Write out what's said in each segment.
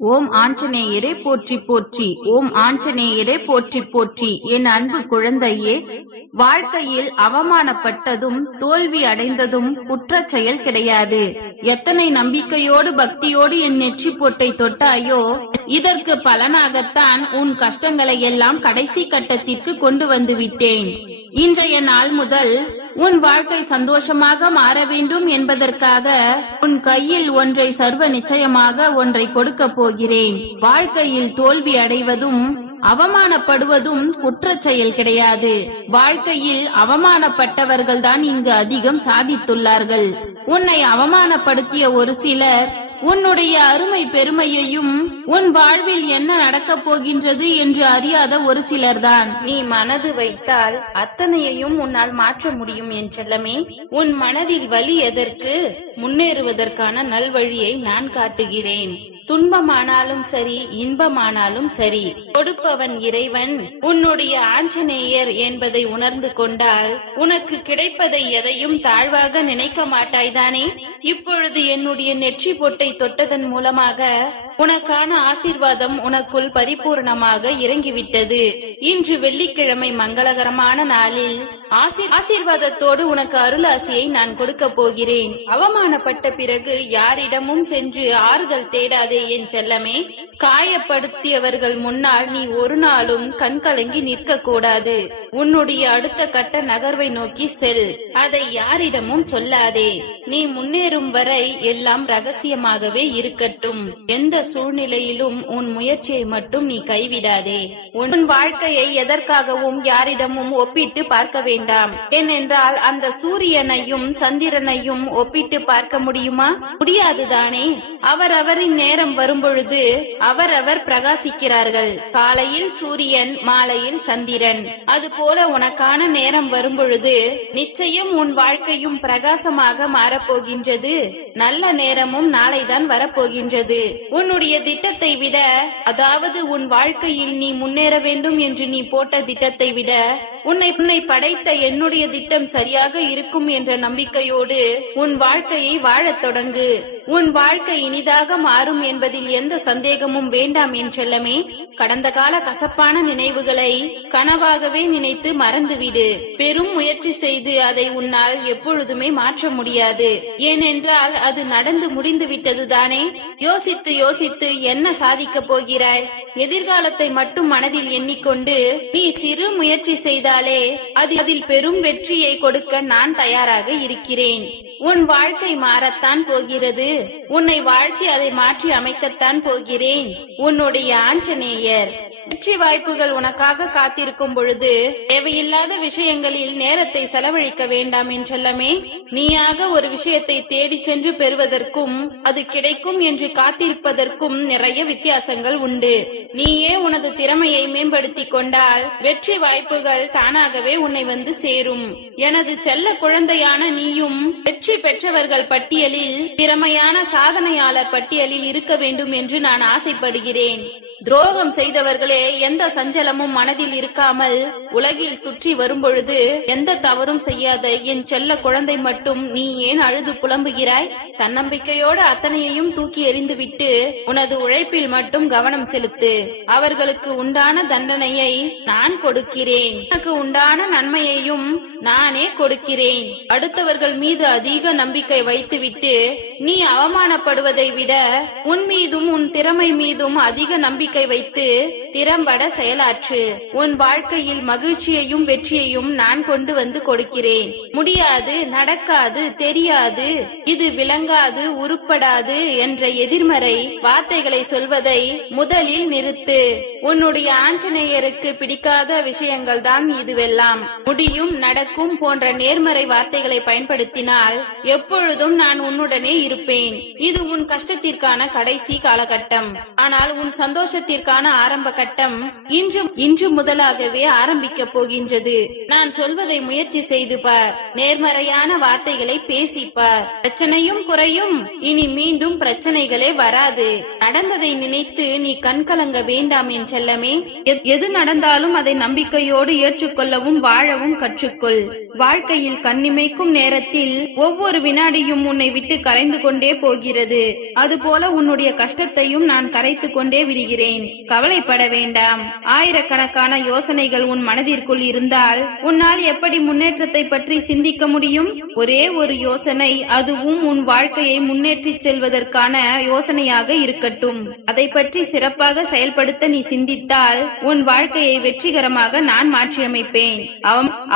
ஓம் ஆஞ்சநேயரே போற்றி போற்றி. ஓம் ஆஞ்சநேயரே போற்றி போற்றி. என் அன்பு குழந்தையே வாழ்க்கையில் அவமானப்பட்டதும் தோல்வி அடைந்ததும் குற்ற செயல் கிடையாது. எத்தனை நம்பிக்கையோடு பக்தியோடு என் நெற்றி பொட்டை தொட்டாயோ இதற்கு பலனாகத்தான் உன் கஷ்டங்களை எல்லாம் கடைசி கட்டத்திற்கு கொண்டு வந்து விட்டேன். இன்றைய நாள் முதல் உன் வாழ்க்கை சந்தோஷமாக மாற வேண்டும் என்பதற்காக உன் கையில் ஒன்றை சர்வ நிச்சயமாக ஒன்றை கொடுக்க போகிறேன். வாழ்க்கையில் தோல்வி அடைவதும் அவமானப்படுவதும் குற்றச் செயல் கிடையாது. வாழ்க்கையில் அவமானப்பட்டவர்கள் தான் இங்கு அதிகம் சாதித்துள்ளார்கள். உன்னை அவமானப்படுத்திய ஒரு சிலர் உன்னுடைய அருமை பெருமையையும் உன் வாழ்வில் என்ன நடக்கப் போகின்றது என்று அறியாத ஒரு சிலர்தான். நீ மனது வைத்தால் அத்தனையையும் உன்னால் மாற்ற முடியும் என் செல்லமே. உன் மனதில் வலி எதற்கு? முன்னேறுவதற்கான நல்வழியை நான் காட்டுகிறேன். துன்பமானாலும் சரி இன்பமானாலும் சரி. கொடுப்பவன் இறைவன் உன்னுடைய ஆஞ்சநேயர் என்பதை உணர்ந்து கொண்டால் உனக்கு கிடைப்பதை எதையும் தாழ்வாக நினைக்க மாட்டாய்தானே இப்பொழுது என்னுடைய நெற்றி பொட்டை தொட்டதன் மூலமாக உனக்கான ஆசீர்வாதம் உனக்குள் பரிபூர்ணமாக இறங்கிவிட்டது. இன்று வெள்ளிக்கிழமை மங்களகரமான நாளில் ஆசீர்வாதத்தோடு உனக்கு அருளாசியை நான் கொடுக்க போகிறேன். அவமானப்பட்ட பிறகு யாரிடமும் சென்று ஆறுதல் தேடாதே என் செல்லமே. காயப்படுத்தியவர்கள் முன்னால் நீ ஒரு நாளும் கண்கலங்கி நிற்க கூடாது உன்னுடைய அடுத்த கட்ட நகர்வை நோக்கி செல். அதை யாரிடமும் சொல்லாதே. நீ முன்னேறும் வரை எல்லாம் ரகசியமாகவே இருக்கட்டும். எந்த சூழ்நிலையிலும் உன் முயற்சியை மட்டும் நீ கைவிடாதே. உன் வாழ்க்கையை எதற்காகவும் யாரிடமும் ஒப்பிட்டு பார்க்க வேண்டும் ஏனென்றால் அந்த சூரியனையும் சந்திரனையும் ஒப்பிட்டு பார்க்க முடியுமா? முடியாதுதானே அவரவரின் நேரம் வரும்பொழுது அவரவர் பிரகாசிக்கிறார்கள். காலையில் சூரியன் மாலையில் சந்திரன். அதுபோல உனக்கான நேரம் வரும்பொழுது நிச்சயம் உன் வாழ்க்கையும் பிரகாசமாக மாறப்போகின்றது. நல்ல நேரமும் நாளைதான் வரப்போகின்றது. உன்னுடைய திட்டத்தை விட அதாவது உன் வாழ்க்கையில் நீ முன்னேற வேண்டும் என்று நீ போட்ட திட்டத்தை விட உன்னை உன்னை படைத்த என்னுடைய திட்டம் சரியாக இருக்கும் என்ற நம்பிக்கையோடு உன் வாழ்க்கையை வாழத் தொடங்கு. உன் வாழ்க்கை இனிதாக மாறும் என்பதில் எந்த சந்தேகமும் வேண்டாம் என் செல்லமே. கடந்த கால கசப்பான நினைவுகளை கனவாகவே நினைத்து மறந்துவிடு. பெரும் முயற்சி செய்து அதை உன்னால் எப்பொழுதுமே மாற்ற முடியாது. ஏனென்றால் அது நடந்து முடிந்து விட்டது தானே யோசித்து யோசித்து என்ன சாதிக்கப் போகிறாய்? எதிர்காலத்தை மட்டும் மனதில் எண்ணிக்கொண்டு நீ சிறு முயற்சி செய்தால் அது அதில் பெரும் வெற்றியை கொடுக்க நான் தயாராக இருக்கிறேன். உன் வாழ்க்கை மாறத்தான் போகிறது. உன்னை வாழ்த்தி அதை மாற்றி அமைக்கத்தான் போகிறேன். உன்னுடைய ஆஞ்சநேயர் வெற்றி வாய்ப்புகள் உனக்காக காத்திருக்கும் பொழுது தேவையில்லாத விஷயங்களில் நேரத்தை செலவழிக்க வேண்டாம் என்றெல்லாமே நீயாக ஒரு விஷயத்தை தேடிச் சென்று பெறுவதற்கும் அது கிடைக்கும் என்று காத்திருப்பதற்கும் நிறைய வித்தியாசங்கள் உண்டு. நீயே உனது திறமையை மேம்படுத்திக் கொண்டால் வெற்றி வாய்ப்புகள் தானாகவே உன்னை வந்து சேரும். எனது செல்ல குழந்தையான நீயும் வெற்றி பெற்றவர்கள் பட்டியலில் திறமையான சாதனையாளர் பட்டியலில் இருக்க வேண்டும் என்று நான் ஆசைப்படுகிறேன். துரோகம் செய்தவர்களே எந்த சஞ்சலமும் மனதில் இருக்காமல் உலகில் சுற்றி வரும்பொழுது எந்த தவறும் செய்யாத என் செல்ல குழந்தை மட்டும் நீ ஏன் அழுது புலம்புகிறாய்? தன்னம்பிக்கையோடு அத்தனையையும் தூக்கி எறிந்துவிட்டு உனது உழைப்பில் மட்டும் கவனம் செலுத்து. அவர்களுக்கு உண்டான தண்டனையை நான் கொடுக்கிறேன். உனக்கு உண்டான நன்மையையும் நானே கொடுக்கிறேன். அடுத்தவர்கள் மீது அதிக நம்பிக்கை வைத்துவிட்டு நீ அவமானப்படுவதை விட உன் மீதும் உன் திறமை மீதும் அதிக நம்பிக்கை வைத்து திறம்பட செயலாற்று. உன் வாழ்க்கையில் மகிழ்ச்சியையும் வெற்றியையும் நான் கொண்டு வந்து கொடுக்கிறேன். முடியாது நடக்காது தெரியாது இது விளங்காது உருப்படாது என்ற எதிர்மறை வார்த்தைகளை சொல்வதை முதலில் நிறுத்து. உன்னுடைய ஆஞ்சநேயருக்கு பிடிக்காத விஷயங்கள் தான் இதுவெல்லாம். முடியும் நடக்கும் போன்ற நேர்மறை வார்த்தைகளை பயன்படுத்தினால் எப்பொழுதும் நான் உன்னுடனே இருப்பேன். இது உன் கஷ்டத்திற்கான கடைசி காலகட்டம். ஆனால் உன் சந்தோஷத்திற்கான ஆரம்ப கட்டம் காலகட்டம் இன்று இன்று முதலாகவே ஆரம்பிக்க போகின்றது. நான் சொல்வதை முயற்சி செய்து பார். நேர்மறையான வார்த்தைகளை பேசி பார். பிரச்சனையும் குறையும். இனி மீண்டும் பிரச்சனைகளே வராது. நடந்ததை நினைத்து நீ கண்கலங்க வேண்டாம் என் செல்லமே. எது நடந்தாலும் அதை நம்பிக்கையோடு ஏற்றுக்கொள்ளவும் வாழவும் கற்றுக்கொள். வாழ்க்கையில் கண்ணிமைக்கும் நேரத்தில் ஒவ்வொரு வினாடியும் உன்னை விட்டு கரைந்து கொண்டே போகிறது. அதுபோல உன்னுடைய கஷ்டத்தையும் நான் கரைத்து கொண்டே விடுகிறேன். கவலைப்பட வேண்டாம். ஆயிரக்கணக்கான யோசனைகள் உன் மனதிற்குள் இருந்தால் உன்னால் எப்படி முன்னேற்றத்தை பற்றி சிந்திக்க முடியும்? ஒரே ஒரு யோசனை அதுவும் உன் வாழ்க்கையை முன்னேற்றிச் செல்வதற்கான யோசனையாக இருக்கட்டும். அதை பற்றி சிறப்பாக செயல்படுத்த நீ சிந்தித்தால் உன் வாழ்க்கையை வெற்றிகரமாக நான் மாற்றியமைப்பேன்.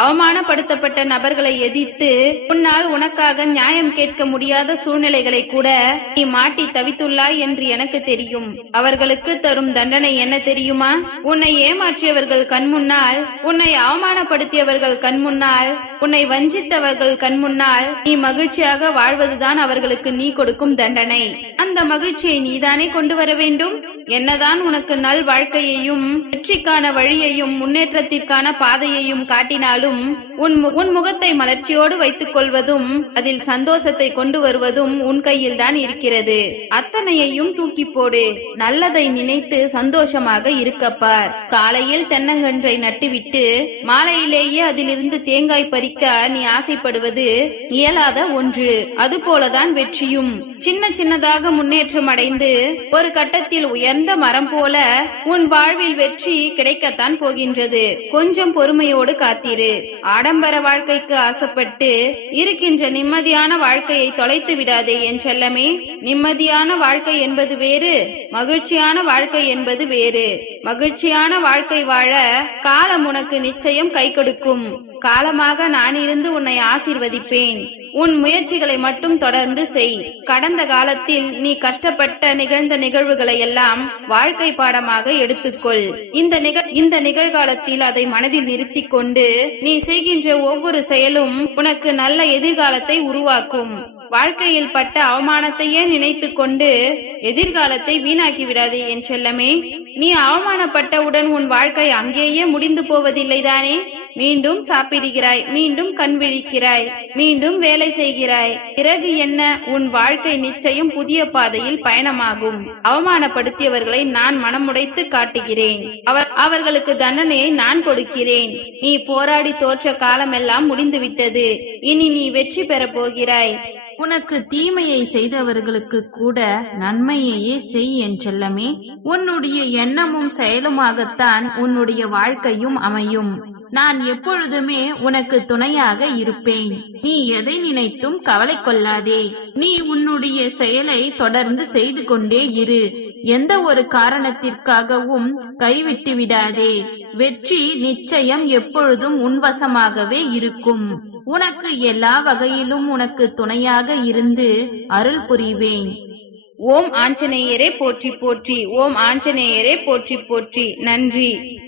அவமானப்படுத்தப்பட்ட நபர்களை எதிர்த்து உன்னால் உனக்காக நியாயம் கேட்க முடியாத சூழ்நிலைகளை கூட நீ மாட்டி தவித்துள்ளாய் என்று எனக்கு தெரியும். அவர்களுக்கு தரும் தண்டனை என்ன தெரியும்? உன்னை ஏமாற்றியவர்கள் கண் முன்னால் உன்னை அவமானப்படுத்தியவர்கள் கண் முன்னால் உன்னை வஞ்சித்தவர்கள் கண் முன்னால் நீ மகிழ்ச்சியாக வாழ்வதுதான் அவர்களுக்கு நீ கொடுக்கும் தண்டனை. அந்த மகிழ்ச்சியை நீதானே கொண்டு வர வேண்டும்? என்னதான் உனக்கு நல் வாழ்க்கையையும் வெற்றிக்கான வழியையும் முன்னேற்றத்திற்கான பாதையையும் காட்டினாலும் உன் உன் முகத்தை மலர்ச்சியோடு வைத்துக் கொள்வதும் அதில் சந்தோஷத்தை கொண்டு வருவதும் உன் கையில் தான் இருக்கிறது. அத்தனையையும் தூக்கி போடு. நல்லதை நினைத்து சந்தோஷமாக இருக்கப்பார் காலையில் தென்னங்கன்றை நட்டுவிட்டு மாலையிலேயே அதிலிருந்து தேங்காய் பறி பறிக்க நீ ஆசைப்படுவது இயலாத ஒன்று. அதுபோலதான் வெற்றியும். சின்ன சின்னதாக முன்னேற்றம் அடைந்து ஒரு கட்டத்தில் உயர்ந்த மரம் போல உன் வாழ்வில் வெற்றி கிடைக்கத்தான் போகின்றது. கொஞ்சம் பொறுமையோடு காத்திரு. ஆடம்பர வாழ்க்கைக்கு ஆசைப்பட்டு இருக்கின்ற நிம்மதியான வாழ்க்கையை தொலைத்து விடாதே என் செல்லமே. நிம்மதியான வாழ்க்கை என்பது வேறு மகிழ்ச்சியான வாழ்க்கை என்பது வேறு. மகிழ்ச்சியான வாழ்க்கை வாழ காலம் உனக்கு நிச்சயம் கை கொடுக்கும். காலமாக நான் இருந்து உன்னை ஆசிர்வதிப்பேன். உன் முயற்சிகளை மட்டும் தொடர்ந்து செய். கடந்த காலத்தில் நீ கஷ்டப்பட்ட நிகழ்ந்த நிகழ்வுகளை எல்லாம் வாழ்க்கை பாடமாக எடுத்துக்கொள். இந்த நிகழ் இந்த நிகழ்காலத்தில் அதை மனதில் நிறுத்தி கொண்டு நீ செய்கின்ற ஒவ்வொரு செயலும் உனக்கு நல்ல எதிர்காலத்தை உருவாக்கும். வாழ்க்கையில் பட்ட அவமானத்தையே நினைத்து கொண்டு எதிர்காலத்தை வீணாக்கி விடாதே என் செல்லமே. நீ அவமானப்பட்டவுடன் உன் வாழ்க்கை அங்கேயே முடிந்து போவதில்லைதானே? மீண்டும் சாப்பிடுகிறாய் மீண்டும் கண் விழிக்கிறாய் மீண்டும் வேலை செய்கிறாய். பிறகு என்ன? உன் வாழ்க்கை நிச்சயம் புதிய பாதையில் பயணமாகும். அவமானப்படுத்தியவர்களை நான் மனமுடைத்து காட்டுகிறேன். அவர்களுக்கு தண்டனையை நான் கொடுக்கிறேன். நீ போராடி தோற்ற காலமெல்லாம் முடிந்துவிட்டது. இனி நீ வெற்றி பெறப் போகிறாய். உனக்கு தீமையை செய்தவர்களுக்கு கூட நன்மையையே செய் என் செல்லமே. உன்னுடைய எண்ணமும் செயலுமாகத்தான் உன்னுடைய வாழ்க்கையும் அமையும். நான் எப்பொழுதுமே உனக்கு துணையாக இருப்பேன். நீ எதை நினைத்தும் கவலை கொள்ளாதே. நீ உன்னுடைய செயலை தொடர்ந்து செய்து கொண்டே இரு. எந்த ஒரு காரணத்திற்காகவும் கைவிட்டு விடாதே. வெற்றி நிச்சயம் எப்பொழுதும் உன்வசமாகவே இருக்கும். உனக்கு எல்லா வகையிலும் உனக்கு துணையாக இருந்து அருள் புரிவேன். ஓம் ஆஞ்சநேயரே போற்றி போற்றி. ஓம் ஆஞ்சநேயரே போற்றி போற்றி. நன்றி.